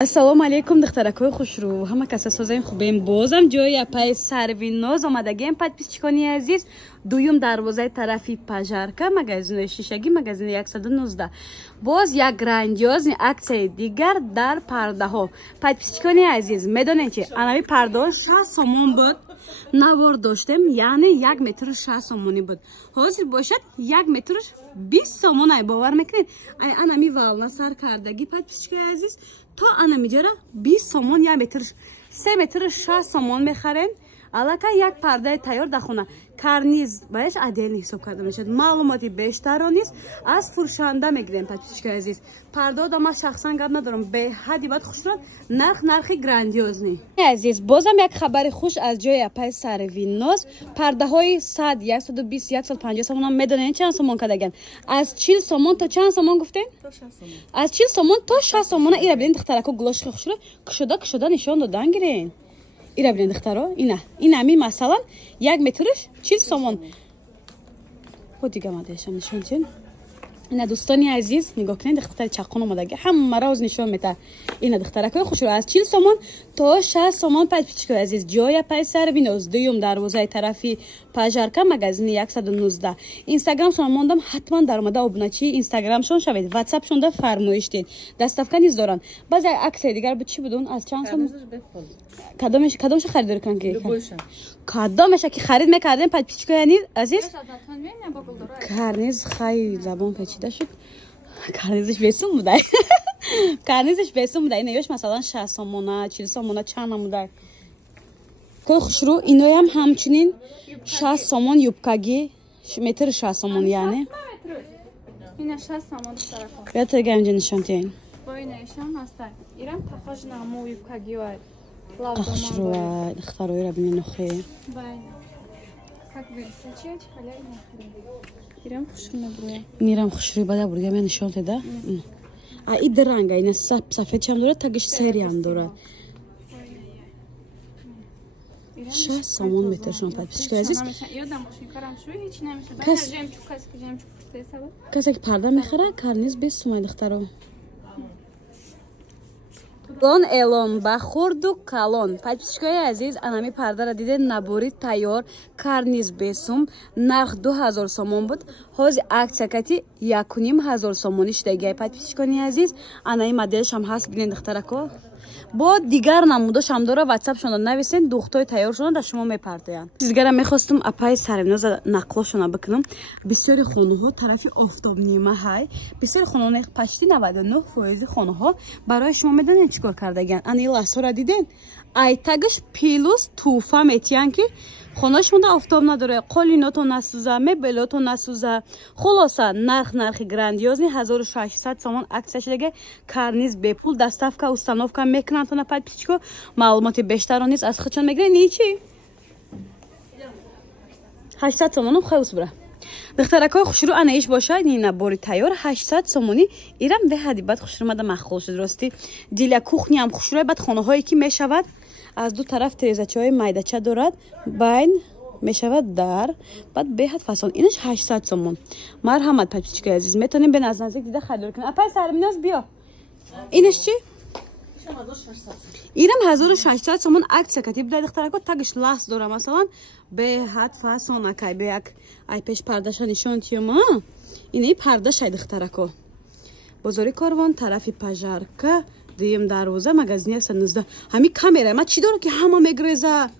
Ассалому алейкум, духтаракои хушрӯ. Ҳама каса созаем хубем. Бозам ҷои апай Сарви Ноз омадагем. Подписчикони азиз, дуюм дарвозаи тарафи Пажарка, магазини шишагӣ, магазини 119. Боз як грандиозни аксияи дигар дар пардаҳо. Подписчикони азиз, медонед чи анави пардаҳо 60 сомон буд. Навор доштем, яъне 1 метр 60 сомонӣ буд. Ҳозир бошад 1 метр 20 сомон. Ай бовар мекунед? Ай анами вална сар кардагӣ подписчикони азиз. То анамиҷара 20 сомон 1 метр 3 метр 60 сомон мехарем. Аллакай як пардаи тайёр дар хона. Карниз баеш отдельно ҳисоб карда мешавад. Маълумоти бештаро низ аз фурӯшанда мегирем подписчикони азиз. Пардаҳо ман шахсан гап надорам. Беҳади бад хушрод, нархи грандиозни. Азиз, бозам як хабари хуш аз ҷои апай Сарви Ноз. Пардаҳои 100, 120, 150 сомон медонед чанд сомон кардаган? Аз 40 сомон то чанд сомон гуфтем? То 60 сомон. Аз 40 сомон то 60 сомон. Ира бинед духтарако гулоши хушрод кушода нишон додан гирен. Ира бинед духтаро, ина масалан 1 метр 40 сомон. Хо дига мадешам нишон тен. Ина дӯстони азиз, нигоҳ кунед духтари чақон омадаги. Ҳаммара оз нишон мета. Ина духтаракои хушро аз 40 сомон то 60 сомон подписчикои азиз. Ҷоя пай Сарви Ноз, дуюм дарвозаи тарафи Пажарка, магазини 119. Инстаграмшон мондам, ҳатман дар омада обуначи инстаграмшон шавед. ватсапшон да фармоиш дед. Даставка низ доранд. Баъзе аксияи дигар буд чӣ будун? Аз чанд сомон? Кадомша харидор кан ки? Кадомша ки харид мекардем подписчикои азиз? Карниз хай забон печида шуд. Карнизиш бесум будай. Карнизиш бесум будай. Ина ёш масалан 60 сомона, 40 сомона чанд намудай. Кои хушрӯ, иноям ҳамчунин 60 сомон юбкаги, метр 60 сомон яъне. Ина 60 сомон духтарако. Я тага инҷа нишон тиен. Бо ина нишон аста. Ирам тахош намо юбкаги ва Хушрӯ, духтароира бинен охе. Бай. Как висачет, халяй нахрин. Ирам хушрӯ буя. Нирам хушрӯ бада бургам я нишон теда. А ид ранга ина сафед чам дорад, тагиш сериям дорад. 60 сомон метршон подписчикои азиз. Касе ки парда мехара, карниз 20 сомон духтаро. Элон ба хурду калон. Подписчикои азиз, анами пардара дидед, набори тайёр, карниз бесум, нарх 2000 сомон буд. Ҳозир аксия кати 1500 сомонӣ шудаги. Подписчикои азиз, анами моделшам ҳаст, бинед духтарако. Бо дигар намудошам дора, ватсапшон нависен, духтои тайёр шуда да шумо мепардоянд. Дигара мехостум апай Сарви Ноз нақлошона бикунам. Бисёри хонаҳо тарафи офтобнима ҳай. Бисёри хонаҳо почти 99% хонаҳо барои шумо медонед чӣ кор кардаган. Ани ласора диден? Айтагиш плюс туфа метиян ки хонашон да офтоб надоре, қолиното насӯза, мебелото насӯза. Хулоса нархи грандиозни 1600 сомон аксия шудага. Карниз бепул, доставка, установка мекунанд на подписчико. Маълумоти бештаро низ аз худшон мегирен. Ни чи? 800 сомон хаус бра. Духтаракои хушрӯ анаиш бошад, ин набори тайёр 800 сомонӣ. Ирам беҳади бад хушрӯмада маххул шуд рости. Диля кухняам хушрӯ бад хонаҳое ки мешавад аз ду тараф терезачаҳои майдача дорад, байн мешавад дар, бад беҳад фасон. Инаш 800 сомон. Марҳамат подписчикои азиз, метонем бен аз наздик дида харидор кунем. Апай Сарви Ноз биё. Инаш чи? Ирам 1600 сомон аксия кати будай духтарако, тагиш лас дора масалан беҳад фасон акай беяк ай пеш пардаша нишон тиёма. Инаи пардашай духтарако. Бозори Корвон, тарафи Пажарка, дуюм дарвоза, магазини 119. Ҳами камера ма чӣ дора ки ҳама мегреза?